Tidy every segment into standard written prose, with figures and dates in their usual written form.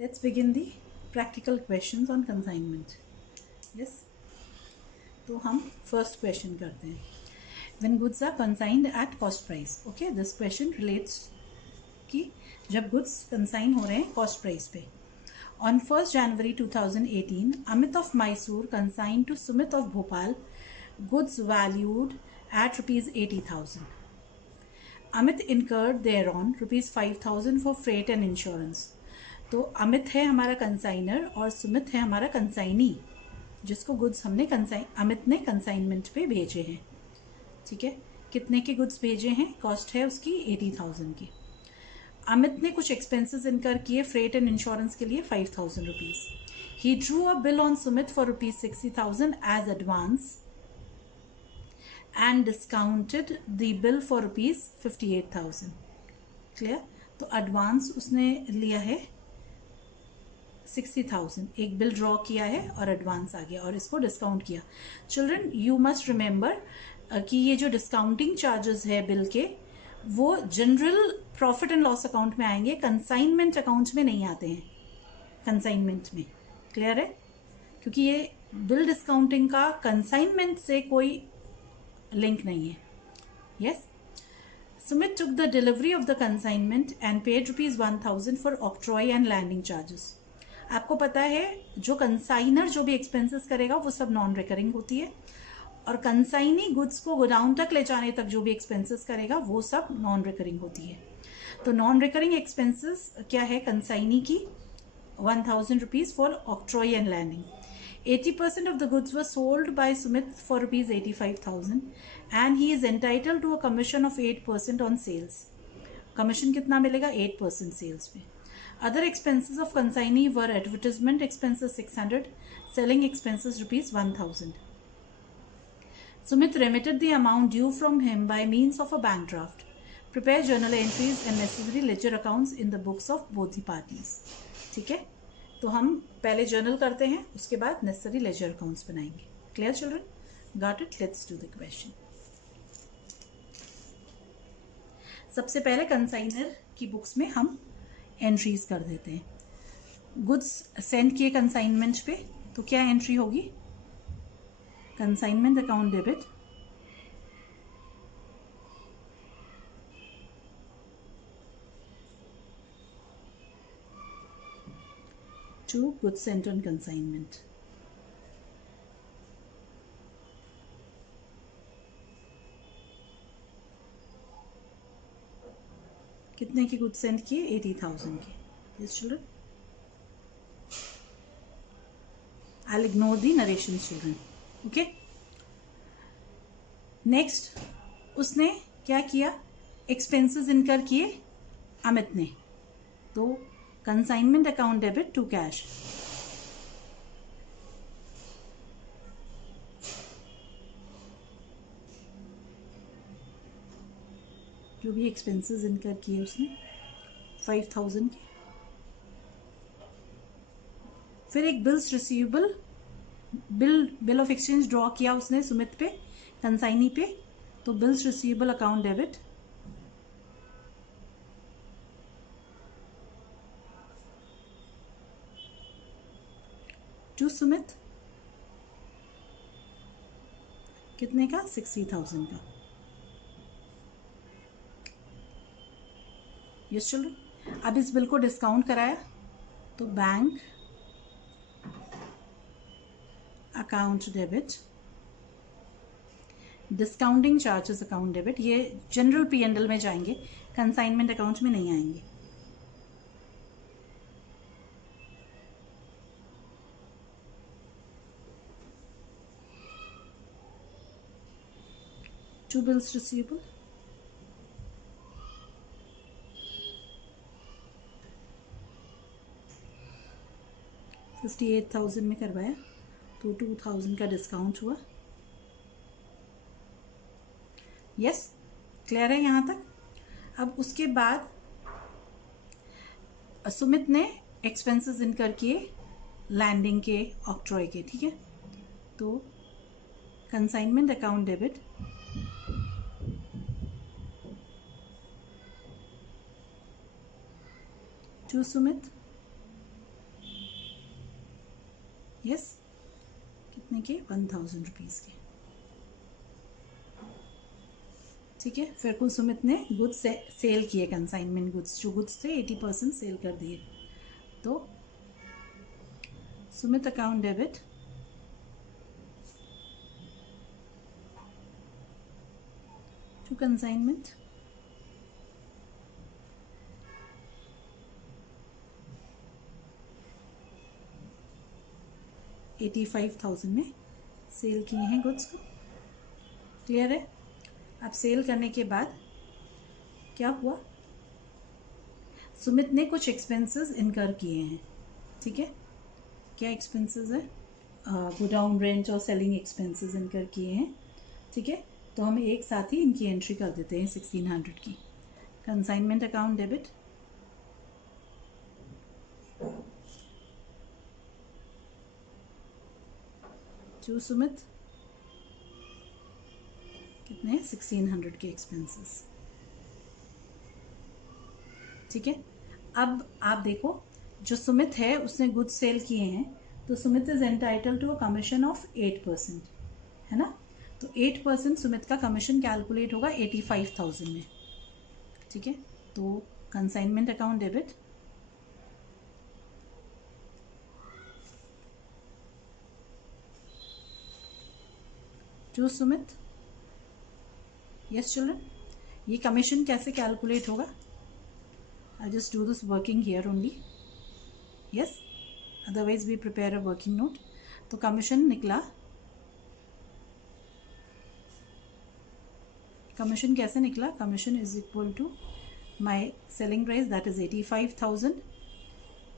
Let's begin the practical questions on consignment. Yes, तो हम first question करते हैं. When goods are consigned at cost price. Okay, this question relates कि जब goods consign हो रहे हैं cost price पे. On 1st January 2018, Amit of Mysore consigned to Sumit of Bhopal goods valued at rupees 80,000. Amit incurred thereon rupees 5,000 for freight and insurance. तो अमित है हमारा consignor और सुमित है हमारा कंसाइनी, जिसको गुड्स हमने अमित ने कंसाइनमेंट पे भेजे हैं. ठीक है, कितने के गुड्स भेजे हैं? कॉस्ट है उसकी 80,000 की. अमित ने कुछ एक्सपेंसेस इनकर किए फ्रेट एंड इंश्योरेंस के लिए 5,000 rupees. He drew a bill on Sumit for rupees 60,000 as advance and discounted the bill for rupees 58,000. Clear? तो एडवांस उसने लिया है 60,000, एक बिल ड्रॉ किया है और एडवांस आ गया और इसको डिस्काउंट किया. चिल्ड्रन, यू मस्ट रिमेंबर कि ये जो डिस्काउंटिंग चार्जेस है बिल के, वो general profit and loss account में आएंगे, कंसाइनमेंट अकाउंट में नहीं आते हैं. कंसाइनमेंट में, क्लियर है? क्योंकि ये बिल डिस्काउंटिंग का कंसाइनमेंट से कोई लिंक नहीं है. Yes. Sumit took the delivery of the consignment and paid rupees 1,000 for octroi and landing charges. आपको पता है जो कंसाइनर जो भी एक्सपेंसेस करेगा वो सब नॉन रिकरिंग होती है, और कंसाइनी गुड्स को गोडाउन तक ले जाने तक जो भी एक्सपेंसेस करेगा वो सब नॉन रिकरिंग होती है. तो नॉन रिकरिंग एक्सपेंसेस क्या है कंसाइनी की? 1,000 rupees for octroi and landing. 80% of the goods were sold by Sumit for rupees 85,000 and he is entitled to a commission of 8% on sales. Commission कितना मिलेगा? 8% sales पे. Other expenses of consignee were advertisement expenses 600, selling expenses rupees 1,000. Sumit remitted the amount due from him by means of a bank draft. Prepare journal entries and necessary ledger accounts in the books of both the parties. ठीक है, तो हम पहले journal करते हैं, उसके बाद necessary ledger accounts बनाएंगे. Clear children? Got it? Let's do the question. सबसे पहले कंसाइनर की बुक्स में हम एंट्रीज कर देते हैं. गुड्स सेंड किए कंसाइनमेंट पे, तो क्या एंट्री होगी? Consignment account debit to goods sent on consignment. कितने के गुड्स सेंड किए? 80,000 के. Yes children, I'll ignore the narration children. Okay, next उसने क्या किया? एक्सपेंसेस इनकर किए अमित ने, तो consignment account debit to cash. जो भी एक्सपेंसेस इनकर किए उसने 5,000 के. फिर एक bills receivable bill of exchange draw किया उसने सुमित पे, कंसाइनी पे, तो bills receivable account debit to Sumit. कितने का? 60,000 का. यस चिल्ड्रन, अब इस बिल को डिस्काउंट कराया, तो bank account debit, discounting charges account debit. ये जनरल P&L में जाएंगे, कंसाइनमेंट अकाउंट में नहीं आएंगे. टू बिल्स रिसीवेबल, $58,000 में करवाया, तो 2,000 का डिस्काउंट हुआ. यस, क्लियर है यहाँ तक? अब उसके बाद सुमित ने एक्सपेंसेस इनकर किए लैंडिंग के, ऑक्ट्रॉय के. ठीक है, तो consignment account debit to Sumit yes, कितने के? 1000 रुपीज़ के। ठीक है, फिर कुछ सुमित ने गुड्स सेल किए, कंसाइनमेंट गुड्स, जो गुड्स थे 80% सेल कर दिए। तो Sumit account debit to consignment, $85,000 में सेल किए हैं गुड्स को। क्लियर है? अब सेल करने के बाद क्या हुआ? सुमित ने कुछ एक्सपेंसेस इनकर किए हैं। ठीक है, क्या एक्सपेंसेस है? गोडाउन रेंट और सेलिंग एक्सपेंसेस इनकर किए हैं। ठीक है, तो हम एक साथ ही इनकी एंट्री कर देते हैं 1600 की। Consignment account debit to Sumit, कितने? 1600 के एक्सपेंसेस। ठीक है, अब आप देखो, जो सुमित है उसने गुड्स सेल किए हैं, तो Sumit is entitle to a commission of 8%, है ना? तो 8% सुमित का कमीशन कैलकुलेट होगा 85,000 में। ठीक है, तो consignment account debit to Sumit. Yes children, ये कमीशन कैसे कैलकुलेट होगा? I just do this working here only. Yes, otherwise we prepare a working note. तो कमीशन निकला, कमीशन कैसे निकला? Commission is equal to my selling price, that is 85,000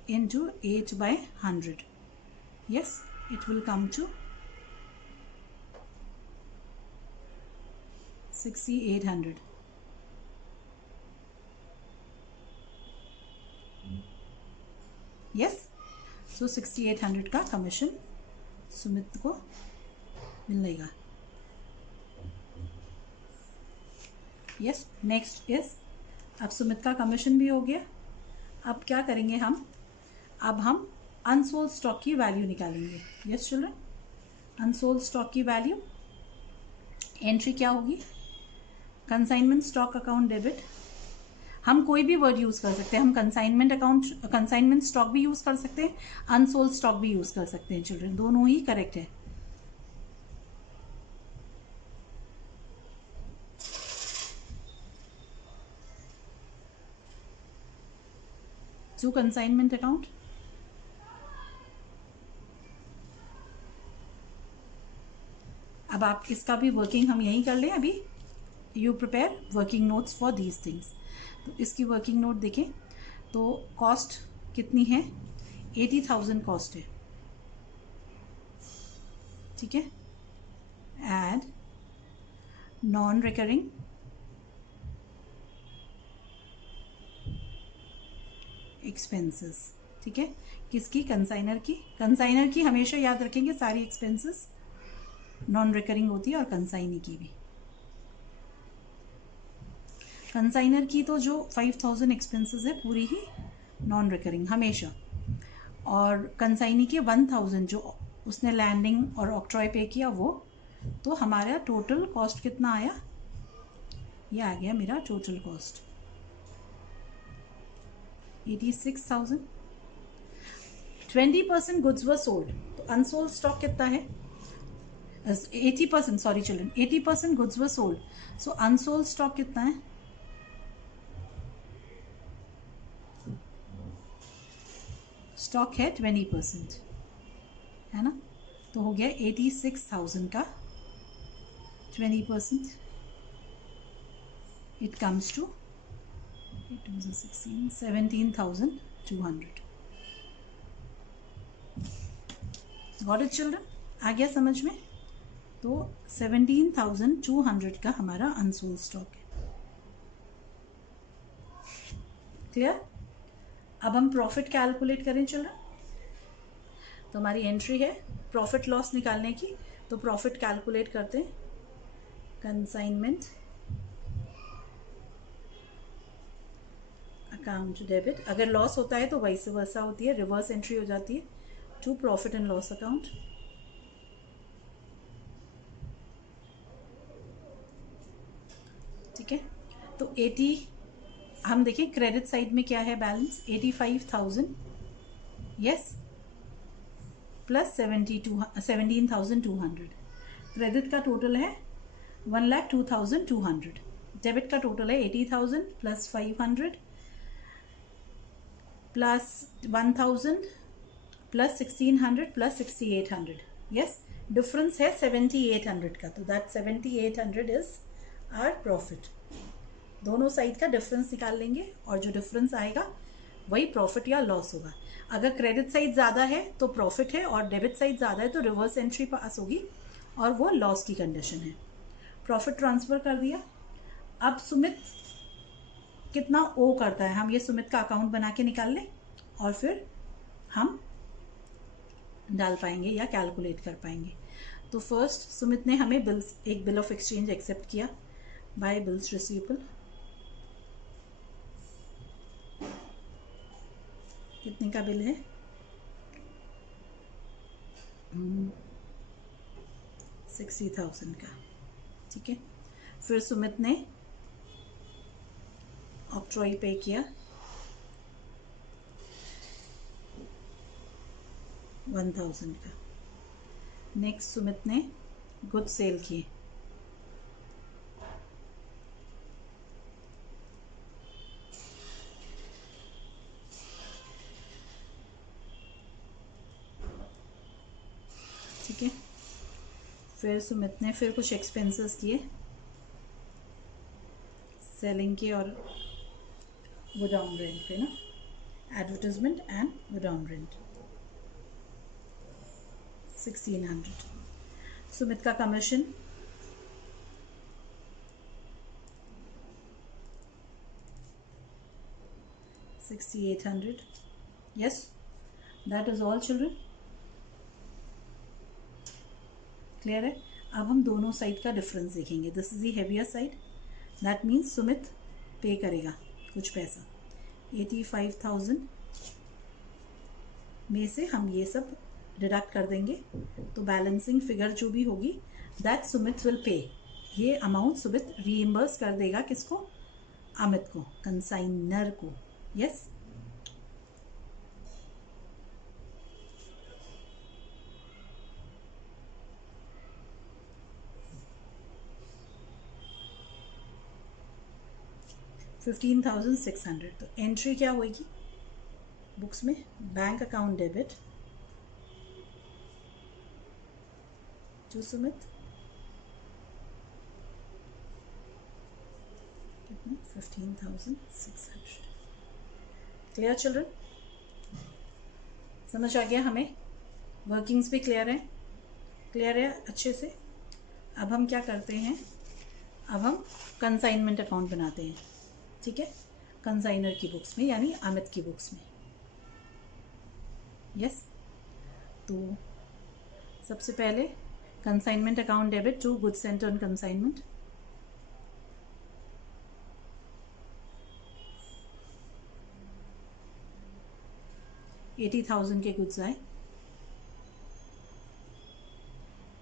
into 8/100. Yes, it will come to 6,800. Yes, so 6,800 का commission Sumit को मिलेगा। Yes, next is, अब सुमित का commission भी हो गया। अब क्या करेंगे हम? अब हम अनसोल्ड स्टॉक की वैल्यू निकालेंगे। यस चिल्ड्रन, अनसोल्ड स्टॉक की वैल्यू एंट्री क्या होगी? Consignment stock account debit. हम कोई भी वर्ड यूज़ कर सकते हैं, हम कंसाइनमेंट अकाउंट, कंसाइनमेंट स्टॉक भी यूज़ कर सकते हैं, अनसोल्ड स्टॉक भी यूज़ कर सकते हैं चिल्ड्रन, दोनों ही करेक्ट है। टू कंसाइनमेंट अकाउंट, अब आप इसका भी वर्किंग हम यहीं कर लें। अभी you prepare working notes for these things. तो इसकी वर्किंग नोट देखें तो कॉस्ट कितनी है? 80,000 कॉस्ट है। ठीक है, एड नॉन रिकरिंग एक्सपेंसेस। ठीक है, किसकी? कंसाइनर की। कंसाइनर की हमेशा याद रखेंगे, सारी एक्सपेंसेस नॉन रिकरिंग होती है, और कंसाइनी की भी। कंसाइनर की तो जो 5,000 एक्सपेंसेस है पूरी ही नॉन रिकरिंग हमेशा, और कंसाइनी के 1,000 जो उसने लैंडिंग और ऑक्ट्रॉय पे किया वो। तो हमारा टोटल कॉस्ट कितना आया? ये आ गया मेरा total cost 86,000। 20% goods were sold, तो अनसोल्ड स्टॉक कितना है? 80%, sorry children, 80% goods were sold, so unsold stock कितना है? स्टॉक है 20%, है ना? तो हो गया 86,000 का 20%, it comes to 17,200। Got it children? आ गया समझ में? तो 17,200 का हमारा अनसोल्ड स्टॉक है। क्लियर? अब हम प्रॉफिट कैलकुलेट करें चिल्ड्रन। तो हमारी एंट्री है प्रॉफिट लॉस निकालने की, तो प्रॉफिट कैलकुलेट करते हैं। कंसाइनमेंट अकाउंट डेबिट, अगर लॉस होता है तो वाइस वर्सा होती है, रिवर्स एंट्री हो जाती है। To profit and loss account. ठीक है, तो 80, हम देखें क्रेडिट साइड में क्या है बैलेंस, 85,000, यस, प्लस 17,200। क्रेडिट का टोटल है 1,02,200। डेबिट का टोटल है 80,000 plus 500 plus 1,000 plus 1,600 plus 6,800। Yes, difference है 7,800 का, तो दैट 7,800 इज आर प्रॉफिट। दोनों साइड का डिफरेंस निकाल लेंगे और जो डिफरेंस आएगा वही प्रॉफिट या लॉस होगा। अगर क्रेडिट साइड ज़्यादा है तो प्रॉफिट है और डेबिट साइड ज़्यादा है तो रिवर्स एंट्री पास होगी और वो लॉस की कंडीशन है। प्रॉफिट ट्रांसफ़र कर दिया। अब सुमित कितना ओ करता है, हम ये सुमित का अकाउंट बना के निकाल लें और फिर हम डाल पाएंगे या कैलकुलेट कर पाएंगे। तो फर्स्ट सुमित ने हमें बिल्स, एक बिल ऑफ एक्सचेंज एक्सेप्ट किया बाय बिल्स रिसीवेबल। कितने का बिल है, 60,000 का। ठीक है, फिर सुमित ने ऑक्ट्रॉय पे किया 1,000 का। नेक्स्ट सुमित ने गुड सेल किए, ठीक है। फिर सुमित ने फिर कुछ एक्सपेंसेस किए सेलिंग के और गोडाउन रेंट पे ना, advertisement and godown rent 1,600। Sumit का commission 6,800। Yes, that is all children, clear है। अब हम दोनों साइड का डिफरेंस देखेंगे। This is the heavier side, that means Sumit pay करेगा कुछ पैसा। 85,000 में से हम ये सब डिडक्ट कर देंगे, तो बैलेंसिंग फिगर जो भी होगी दैट सुमित विल पे। ये अमाउंट सुमित रीइम्बर्स कर देगा किसको, अमित को, कंसाइनर को। यस, $15,600। तो एंट्री क्या होगी बुक्स में, bank account debit to Sumit 15,600। Clear children, समझ आ गया हमें, वर्किंग्स भी क्लियर है, क्लियर है अच्छे से। अब हम क्या करते हैं, अब हम कंसाइनमेंट अकाउंट बनाते हैं। ठीक है, कंसाइनर की बुक्स में यानी अमित की बुक्स में। यस, तो सबसे पहले consignment account debit to goods sent on consignment, $80,000 के गुड्स आए।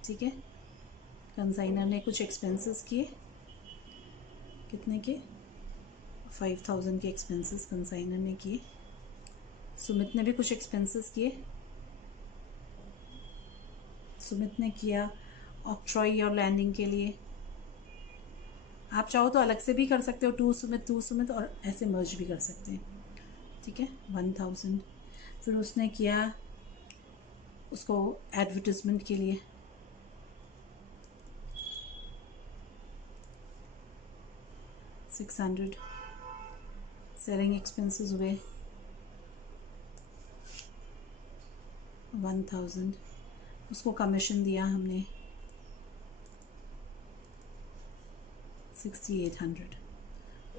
ठीक है, कंसाइनर ने कुछ एक्सपेंसेस किए, कितने के, 5,000 के एक्सपेंसेस कंसाइनर ने किए। सुमित ने भी कुछ एक्सपेंसेस किए, सुमित ने किया ऑक्ट्रॉय और लैंडिंग के लिए। आप चाहो तो अलग से भी कर सकते हो, टू सुमित और ऐसे मर्ज भी कर सकते हैं। ठीक है, 1,000। फिर उसने किया उसको एडवर्टिजमेंट के लिए 600। सेलिंग एक्सपेंसेस हुए 1,000। उसको कमीशन दिया हमने 6,800।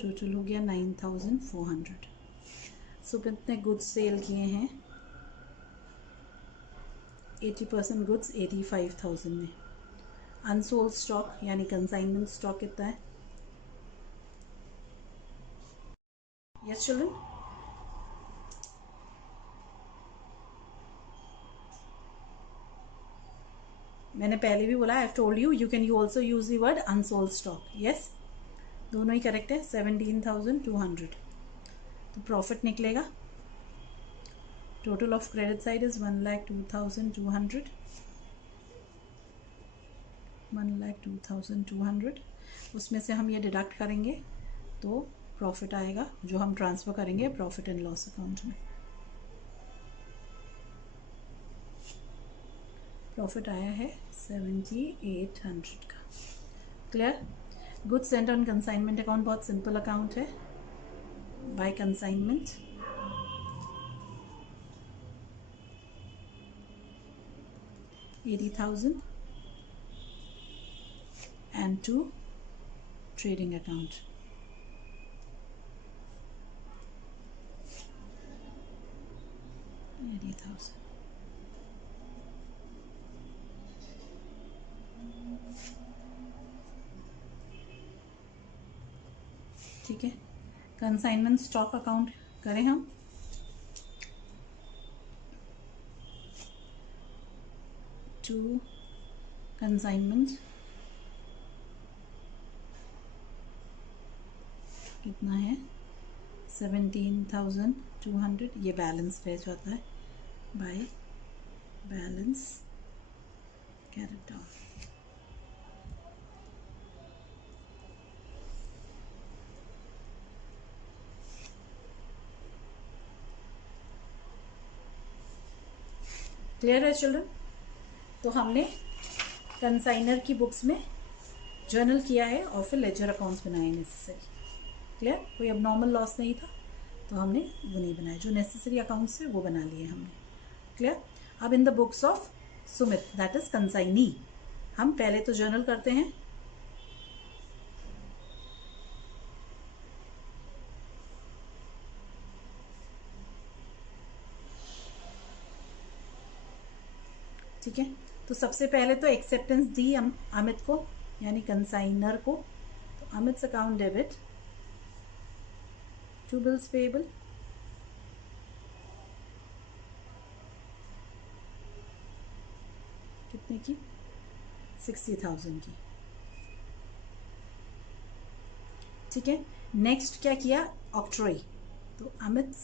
टोटल हो गया 9,400। सुमित ने गुड्स सेल किए हैं 80% गुड्स 85,000 में। अनसोल्ड स्टॉक यानी कंसाइनमेंट स्टॉक कितना है, यस चिल्ड्रन, मैंने पहले भी बोला, I have told you, you can you also use the word unsold stock. Yes, दोनों ही करेक्ट है. 17,200 तो प्रॉफिट निकलेगा. Total of credit side is 1,02,200. 1,02,200. उसमें से हम ये डिडक्ट करेंगे तो प्रॉफिट आएगा जो हम ट्रांसफ़र करेंगे प्रॉफिट एंड लॉस अकाउंट में. प्रॉफिट आया है 7,800 का. Clear. Good sent on consignment account बहुत सिंपल अकाउंट है. By consignment 80,000 and to trading account. ठीक है. कंसाइनमेंट स्टॉक अकाउंट करें हम. टू कंसाइनमेंट कितना है 17,200. ये बैलेंस रह जाता है by balance carried down. Clear है चिल्ड्रन. तो हमने कंसाइनर की बुक्स में जर्नल किया है और फिर लेजर अकाउंट्स बनाए नेसेसरी. क्लियर. कोई अब नॉर्मल लॉस नहीं था तो हमने वो नहीं बनाया. जो नेसेसरी अकाउंट्स थे वो बना लिए हमने. क्लियर. अब in the books of Sumit that is consignee हम पहले तो जर्नल करते हैं. ठीक है. तो सबसे पहले तो एक्सेप्टेंस दी अमित को यानी कंसाइनर को. तो Amit's account debit to bills payable कितने की 60,000 की. ठीक है. नेक्स्ट क्या किया ऑक्ट्रॉय. तो अमित्स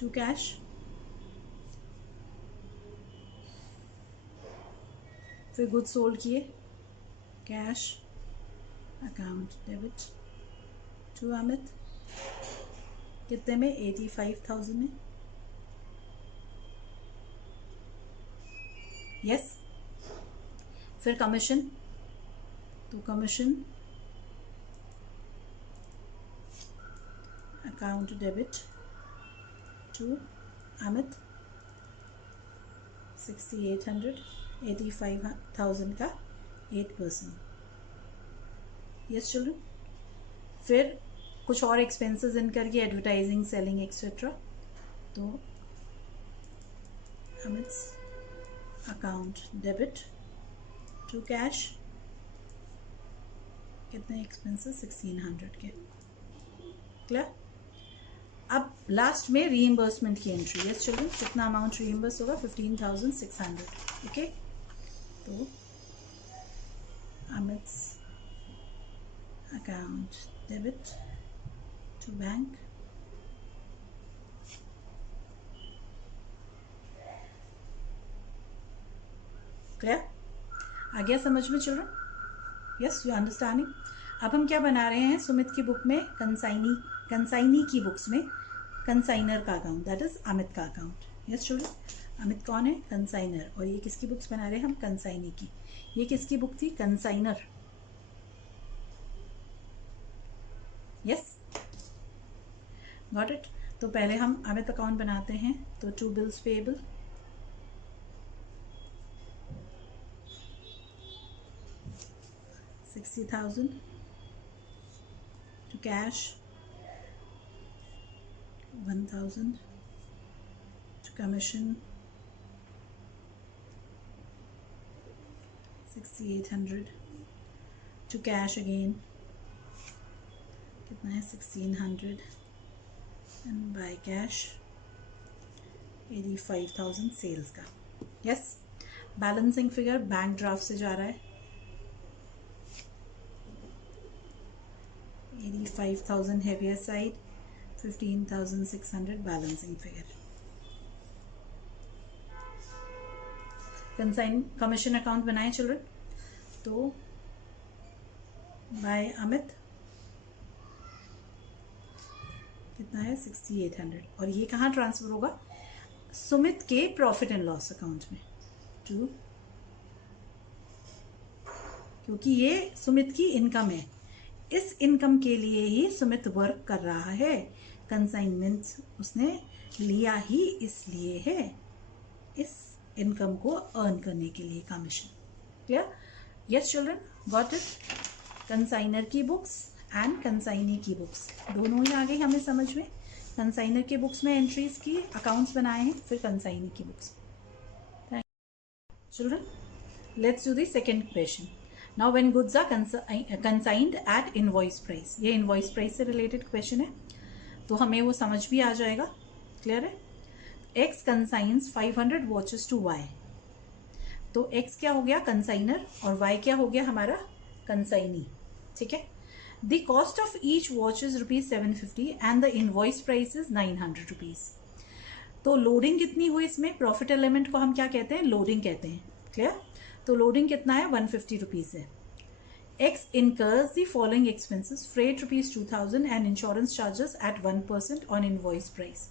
टू कैश फिर गुड सोल्ड किए cash account debit to Amit कितने में 85,000 में. यस. फिर कमीशन. तो commission account debit to Amit 6,800. 85,000 का 8%. Yes children. फिर कुछ और एक्सपेंसेस इनकर की एडवर्टाइजिंग सेलिंग एक्सेट्रा. तो Amit's account debit to cash कितने एक्सपेंसेस 1,600 के. क्लियर. अब लास्ट में रीइंबर्समेंट की एंट्री. Yes children. कितना अमाउंट रीइंबर्स होगा 15,600. ओके. तो Amit's account debit to bank clear. आ गया समझ में चिल्ड्रन. Yes you understanding. अब हम क्या बना रहे हैं सुमित की बुक में कंसाइनी की बुक्स में कंसाइनर का अकाउंट दैट इज अमित का अकाउंट. Yes children. अमित कौन है कंसाइनर. और ये किसकी बुक्स बना रहे हैं हम कंसाइनी की. ये किसकी बुक थी कंसाइनर. Yes got it. तो पहले हम अमित अकाउंट बनाते हैं. तो to bills payable 60,000 to cash 1,000 to commission 6,800 to cash again कितना है 1,600 and by cash 85,000 सेल्स का। Yes, balancing figure bank draft से जा रहा है। 85,000 heavier side, 15,600 balancing figure। Consign commission account बनाए चिल्ड्रन, तो बाय अमित कितना है 6800, और ये कहाँ ट्रांसफर होगा? सुमित के प्रॉफिट एंड लॉस अकाउंट में, टू, क्योंकि ये सुमित की इनकम है, इस इनकम के लिए ही सुमित वर्क कर रहा है। कंसाइनमेंट उसने लिया ही इसलिए है, इस इनकम को अर्न करने के लिए commission. Clear? Yes children, got it? Consignor की बुक्स एंड कंसाइनी की बुक्स दोनों ही आ गई हमें समझ में। कंसाइनर के बुक्स में एंट्रीज की, अकाउंट्स बनाए हैं, फिर कंसाइनी की books. Children, let's do the second question. Now when goods are consigned at invoice price, ये इनवॉइस प्राइस से रिलेटेड क्वेश्चन है, तो हमें वो समझ भी आ जाएगा। क्लियर है? X consigns 500 watches to Y, तो X क्या हो गया? कंसाइनर, और Y क्या हो गया? हमारा कंसाइनी। ठीक है? The cost of each watch is ₹750 and the invoice price is ₹900। तो लोडिंग कितनी हुई इसमें? प्रॉफिट एलिमेंट को हम क्या कहते हैं? लोडिंग कहते हैं। क्लियर? तो लोडिंग कितना है? ₹150 है। X incurs the following expenses: freight ₹2000 and insurance charges at 1% on invoice price।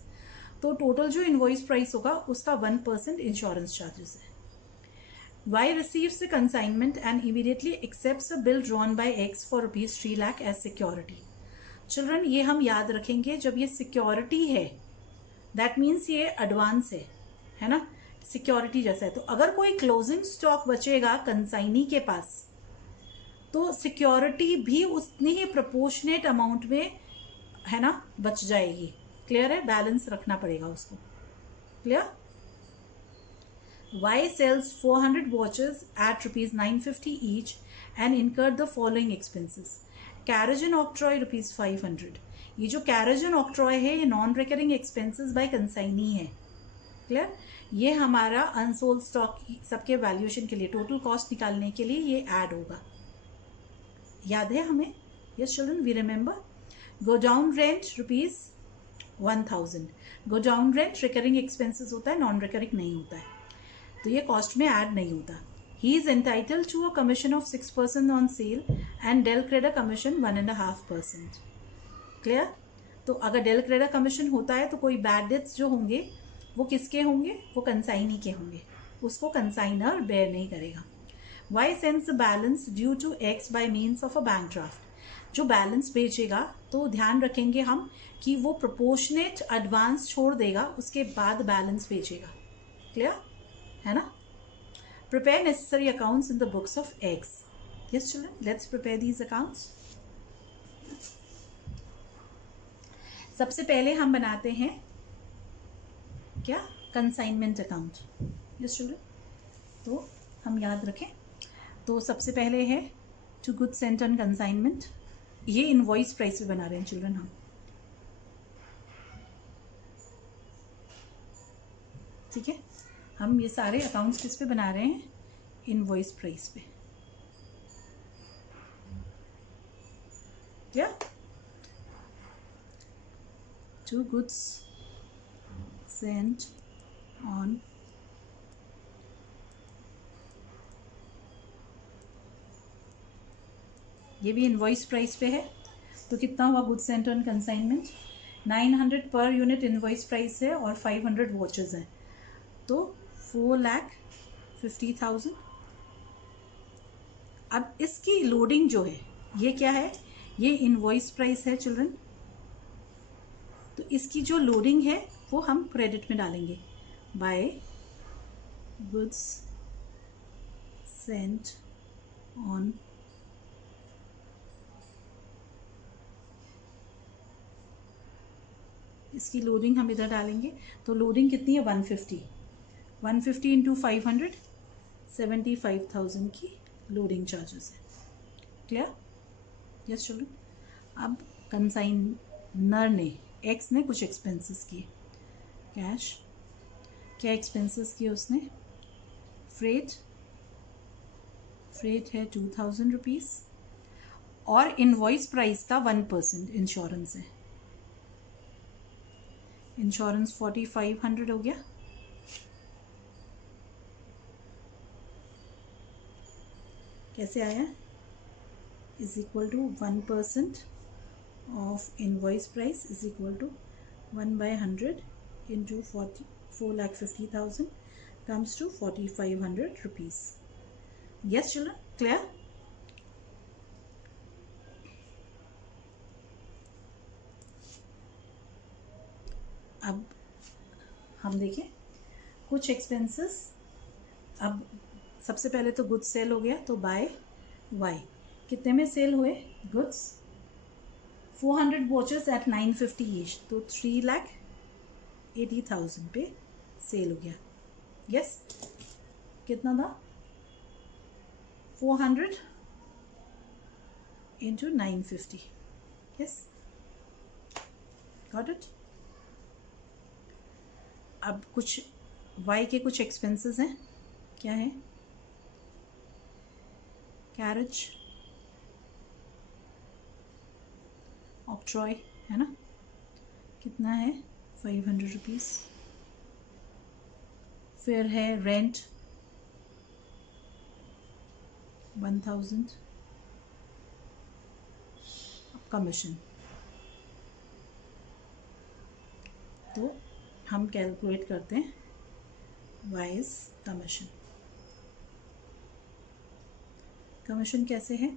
तो टोटल जो इनवॉइस प्राइस होगा उसका 1% इंश्योरेंस चार्जेस है। Y receives the consignment and immediately accepts a bill drawn by X for ₹3 lakh as security। Children, ये हम याद रखेंगे, जब ये सिक्योरिटी है दैट मीन्स ये एडवांस है ना, सिक्योरिटी जैसा है। तो अगर कोई क्लोजिंग स्टॉक बचेगा कंसाइनी के पास, तो सिक्योरिटी भी उतनी ही प्रोपोर्शनेट अमाउंट में है ना बच जाएगी। क्लियर है? बैलेंस रखना पड़ेगा उसको। Clear? Y sells 400 watches at ₹950 each and incurred the following expenses: carriage and octroi ₹500। ये जो carriage and octroi है ये non recurring expenses bye consignee है। क्लियर? ये हमारा अनसोल्ड स्टॉक सबके वैल्यूएशन के लिए, टोटल कॉस्ट निकालने के लिए ये ऐड होगा। याद है हमें? Yes children, we remember. Godown rent ₹1000। Godown rent recurring expenses होता है, नॉन रिकरिंग नहीं होता है, तो ये कॉस्ट में ऐड नहीं होता। He is entitled to a commission of 6% on sale and del credit commission 1.5%। Clear? तो अगर डेल क्रेडिट कमीशन होता है तो कोई बैड डेट्स जो होंगे वो किसके होंगे? वो कंसाइनी के होंगे, उसको कंसाइनर बेयर नहीं करेगा। Y sends the balance due to X by means of a bank draft. जो बैलेंस भेजेगा तो ध्यान रखेंगे हम कि वो प्रोपोर्शनेट एडवांस छोड़ देगा, उसके बाद बैलेंस भेजेगा। क्लियर है ना? Prepare necessary accounts in the books of x. Yes children, let's prepare these accounts. सबसे पहले हम बनाते हैं क्या? Consignment account. यस चिल्ड्रन, तो हम याद रखें, तो सबसे पहले है to goods sent on consignment, ये इनवॉइस प्राइस पे बना रहे हैं चिल्ड्रन हम। ठीक है? हम ये सारे अकाउंट्स किस पे बना रहे हैं? इनवॉइस प्राइस पे। क्या? टू गुड्स सेंट ऑन ये भी इनवॉइस प्राइस पे है, तो कितना हुआ goods sent on consignment? 900 per unit invoice price है और 500 वॉचेस हैं, तो 4,50,000। अब इसकी लोडिंग जो है ये क्या है? ये इनवॉइस प्राइस है चिल्ड्रन, तो इसकी जो लोडिंग है वो हम क्रेडिट में डालेंगे बाय गुड्स सेंट ऑन इसकी लोडिंग हम इधर डालेंगे, तो लोडिंग कितनी है? 150 इंटू 500 75,000 की लोडिंग चार्जेस है। क्लियर? Yes children. अब कंसाइनर ने एक्स ने कुछ एक्सपेंसेस किए, कैश क्या एक्सपेंसेस किए उसने? फ्रेट है 2000 रुपीज़ और इनवॉइस प्राइस का 1% इंश्योरेंस है। इंश्योरेंस 4500 हो गया। कैसे आया? इज इक्वल टू 1% ऑफ invoice price is equal to 1/100 into 4,50,000 comes to 4500 rupees. Yes children, clear? अब हम देखें कुछ एक्सपेंसेस। अब सबसे पहले तो गुड्स सेल हो गया, तो बाय वाई कितने में सेल हुए गुड्स? 400 वॉचेस एट 950 ईच, तो 3,80,000 पे सेल हो गया। यस कितना था? 400 इंटू 950। Yes got it. अब कुछ वाई के कुछ एक्सपेंसेस हैं। क्या है? कैरेज ऑक्ट्रॉय है ना, कितना है? 500 रुपीज़। फिर है रेंट 1000। अब कमीशन, तो हम कैलकुलेट करते हैं वाइज कमीशन। कमीशन कैसे है?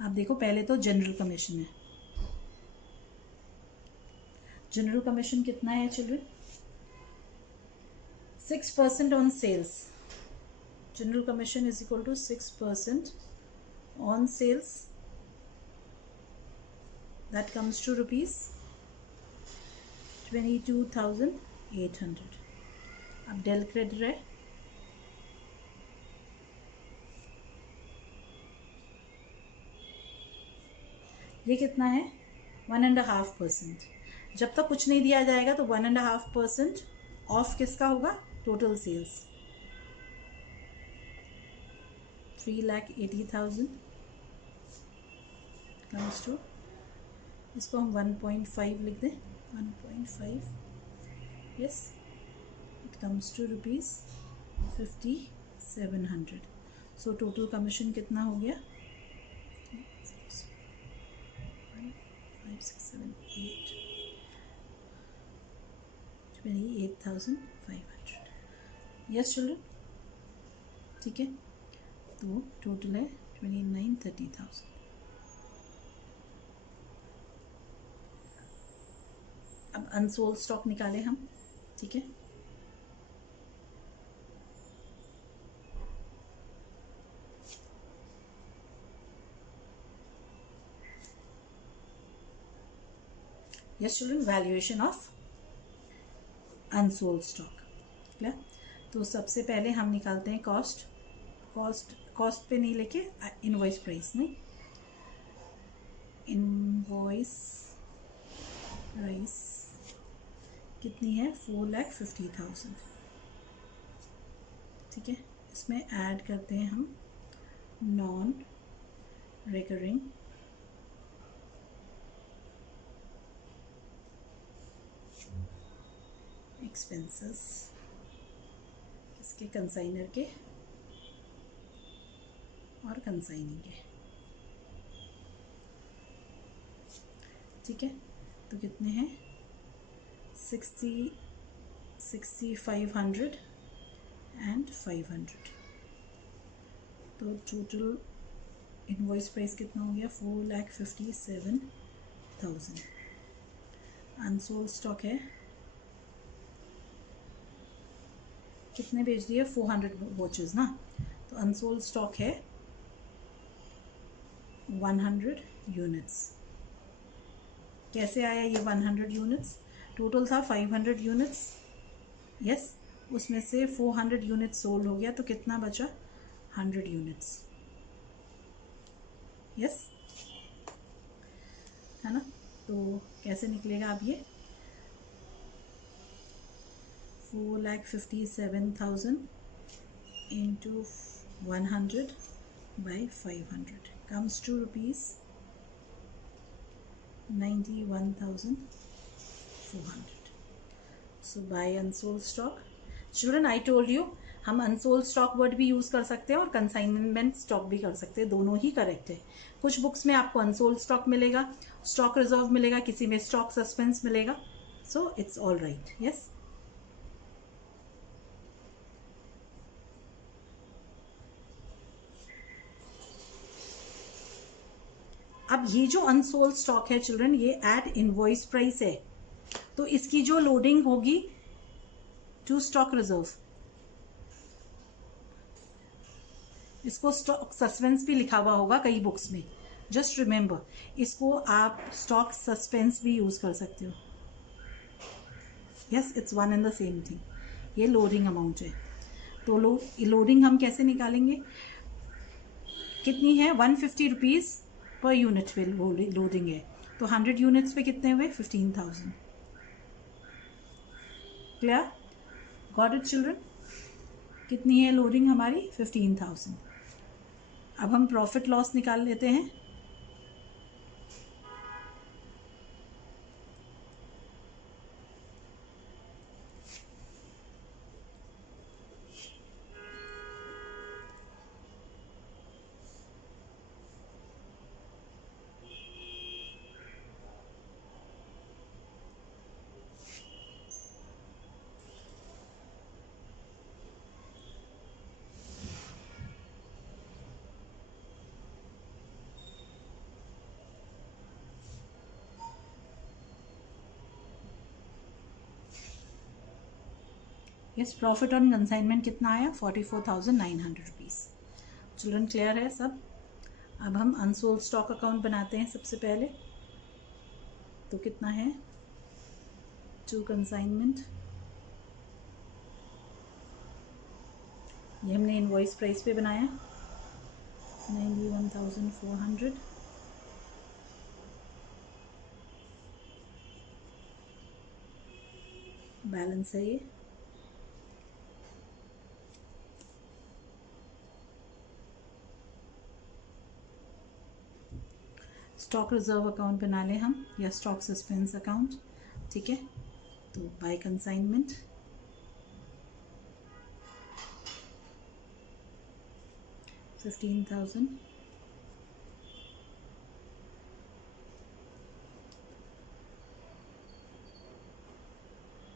आप देखो पहले तो जनरल कमीशन है। जनरल कमीशन कितना है children? 6% on sales. General commission is equal to 6% on sales, that comes to rupees 22,800। अब डेल क्रेडिटर है, ये कितना है? 1.5%। जब तक कुछ नहीं दिया जाएगा तो 1.5% ऑफ किसका होगा? टोटल सेल्स 3,80,000 कम्स टू, इसको हम 1.5 लिख दें, 1.5। Yes it comes to rupees 5,700। So total commission कितना हो गया? 5, 6, 7, 8, 28,500। यस चिल्ड्रन, ठीक है। तो टोटल है 29,30,000। अब अनसोल्ड स्टॉक निकालें हम, ठीक है। Yes children, valuation of unsold stock. Clear? तो सबसे पहले हम निकालते हैं कॉस्ट पे नहीं लेके इनवॉइस प्राइस में। इनवॉइस प्राइस कितनी है? 4,50,000। ठीक है, इसमें ऐड करते हैं हम नॉन रिकरिंग एक्सपेंसेस, इसके कंसाइनर के और कंसाइनिंग के। ठीक है, तो कितने हैं? 6,500 एंड 500। तो टोटल इनवॉइस प्राइस कितना हो गया? 4,57,000। अनसोल्ड स्टॉक है कितने भेज दिए? 400 वॉचेस ना, तो अनसोल्ड स्टॉक है 100 यूनिट्स। कैसे आया ये 100 यूनिट्स? टोटल था 500 यूनिट्स। यस, उसमें से 400 यूनिट्स सोल्ड हो गया, तो कितना बचा? 100 यूनिट्स। यस है ना। तो कैसे निकलेगा अब ये? 4,57,000 into 100 by 500 comes to rupees 91,400. So buy unsold stock. Children, I told you हम अनसोल्ड स्टॉक वर्ड भी यूज कर सकते हैं और कंसाइनमेंट स्टॉक भी कर सकते हैं, दोनों ही करेक्ट है. कुछ बुक्स में आपको अनसोल्ड स्टॉक मिलेगा, स्टॉक रिजर्व मिलेगा, किसी में स्टॉक सस्पेंस मिलेगा. So it's all right. Yes. अब ये जो अनसोल्ड स्टॉक है चिल्ड्रन, ये एट इनवॉइस प्राइस है, तो इसकी जो लोडिंग होगी टू स्टॉक रिजर्व, इसको स्टॉक सस्पेंस भी लिखा हुआ होगा कई बुक्स में. जस्ट रिमेंबर, इसको आप स्टॉक सस्पेंस भी यूज कर सकते हो. Yes, it's one and the same thing. ये लोडिंग अमाउंट है, तो लोडिंग हम कैसे निकालेंगे? कितनी है? 150 रुपीज़ पर यूनिट पे लोडिंग है, तो 100 यूनिट्स पे कितने हुए? 15,000. क्लियर? Got it children? कितनी है लोडिंग हमारी? 15,000. अब हम प्रॉफिट लॉस निकाल लेते हैं. यस, प्रॉफिट ऑन कंसाइनमेंट कितना आया? 44,900 रुपीज़. चिल्ड्रन क्लियर है सब? अब हम अनसोल्ड स्टॉक अकाउंट बनाते हैं सबसे पहले. तो कितना है? टू कंसाइनमेंट, ये हमने इनवॉइस प्राइस पे बनाया 91,400. बैलेंस है ये. स्टॉक रिजर्व अकाउंट बना लें हम, या स्टॉक सस्पेंस अकाउंट. ठीक है, तो बाय कंसाइनमेंट 15,000.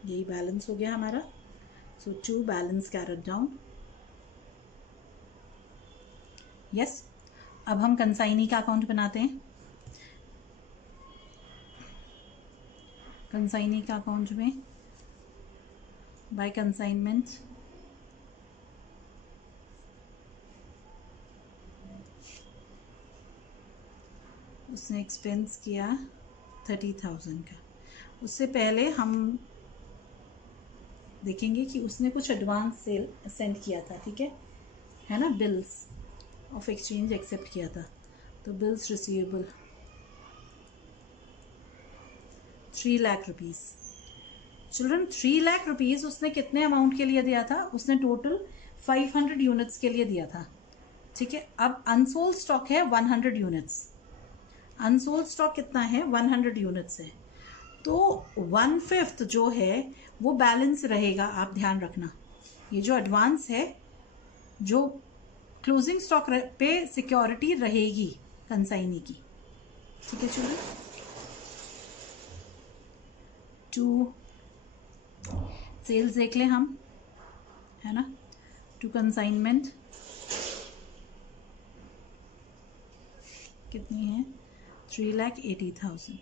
यही बैलेंस हो गया हमारा. So to balance carried down. Yes, अब हम कंसाइनी का अकाउंट बनाते हैं. कंसाइनी का अकाउंट में बाय कंसाइनमेंट उसने एक्सपेंस किया 30,000 का. उससे पहले हम देखेंगे कि उसने कुछ एडवांस सेल सेंड किया था. ठीक है ना? बिल्स ऑफ एक्सचेंज एक्सेप्ट किया था, तो bills receivable 3 lakh rupees. Children, 3 lakh rupees उसने कितने अमाउंट के लिए दिया था? उसने टोटल 500 यूनिट्स के लिए दिया था. ठीक है, अब अनसोल्ड स्टॉक है 100 यूनिट्स. अनसोल्ड स्टॉक कितना है? 100 यूनिट्स है, तो 1/5 जो है वो बैलेंस रहेगा. आप ध्यान रखना, ये जो एडवांस है, जो क्लोजिंग स्टॉक पे सिक्योरिटी रहेगी कंसाइनी की. ठीक है चिल्ड्रन? टू सेल्स देख लें हम, है ना? टू कंसाइनमेंट कितनी है? 3,80,000.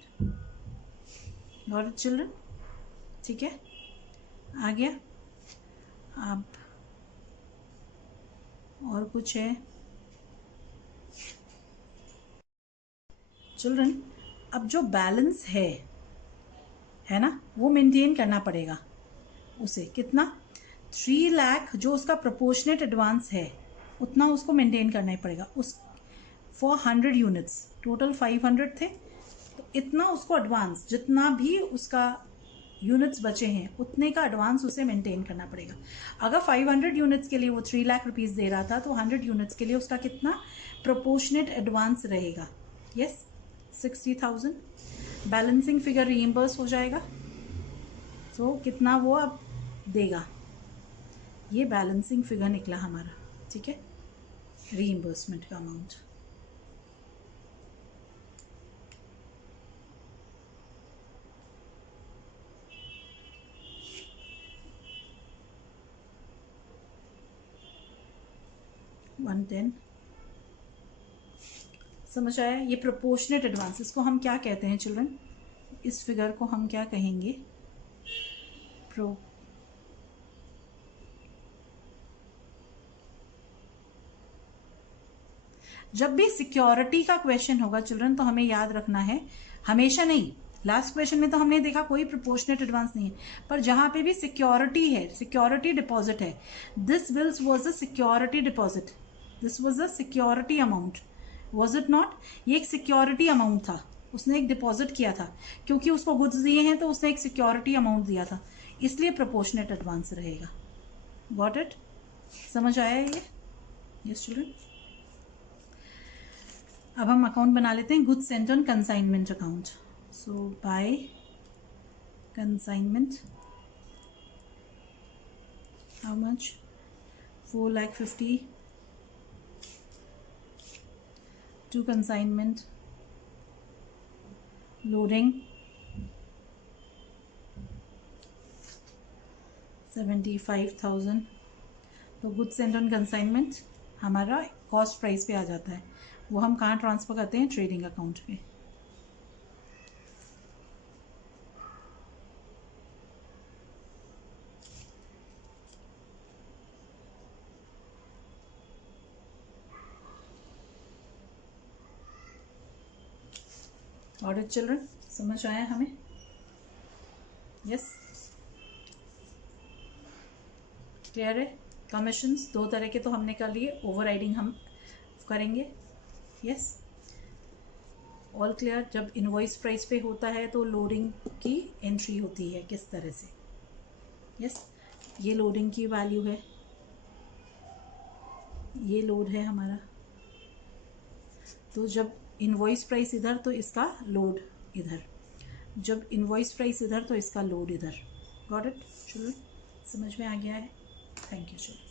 Got it children? ठीक है, आ गया. अब और कुछ है चिल्ड्रन? अब जो बैलेंस है ना, वो मेंटेन करना पड़ेगा उसे. कितना? 3 लाख जो उसका प्रोपोर्शनेट एडवांस है, उतना उसको मेंटेन करना ही पड़ेगा. उस फॉर 100 यूनिट्स, टोटल 500 थे, तो इतना उसको एडवांस, जितना भी उसका यूनिट्स बचे हैं उतने का एडवांस उसे मेंटेन करना पड़ेगा। अगर 500 यूनिट्स के लिए वो 3 लाख रुपीज़ दे रहा था तो 100 यूनिट्स के लिए उसका कितना प्रोपोर्शनेट एडवांस रहेगा? यस, 60,000। बैलेंसिंग फिगर रीइंबर्स हो जाएगा, तो कितना वो अब देगा? ये बैलेंसिंग फिगर निकला हमारा, ठीक है, रीइंबर्समेंट का अमाउंट। $110 समझ आया? ये प्रोपोर्शनेट एडवांस, इसको हम क्या कहते हैं चिल्ड्रन? इस फिगर को हम क्या कहेंगे? जब भी सिक्योरिटी का क्वेश्चन होगा चिल्ड्रन तो हमें याद रखना है, हमेशा नहीं, लास्ट क्वेश्चन में तो हमने देखा कोई प्रोपोर्शनेट एडवांस नहीं है, पर जहां पे भी सिक्योरिटी है, सिक्योरिटी डिपॉजिट है, this bills was a security deposit, this was a security amount, was it not? ये एक सिक्योरिटी अमाउंट था, उसने एक डिपॉजिट किया था, क्योंकि उसको गुड्स दिए हैं तो उसने एक सिक्योरिटी अमाउंट दिया था, इसलिए प्रोपोर्शनेट एडवांस रहेगा। Got it? समझ आया ये? Yes children. अब हम अकाउंट बना लेते हैं, goods sent on consignment account. So by consignment, how much? 4,50,000 to consignment, loading 75,000। तो गुड्स सेंट ऑन कंसाइनमेंट हमारा कॉस्ट प्राइस पे आ जाता है, वो हम कहाँ ट्रांसफ़र करते हैं? ट्रेडिंग अकाउंट पे। ऑडिट चिल्ड्रन, समझ आया हमें? यस, क्लियर है? कमीशंस दो तरह के तो हमने कर लिए, ओवर राइडिंग हम करेंगे। Yes, all clear? जब इनवॉइस प्राइस पे होता है तो लोडिंग की एंट्री होती है किस तरह से? यस, ये लोडिंग की वैल्यू है, ये लोड है हमारा, तो जब इनवॉइस प्राइस इधर तो इसका लोड इधर, जब इनवॉइस प्राइस इधर तो इसका लोड इधर। Got it children? समझ में आ गया है? Thank you children.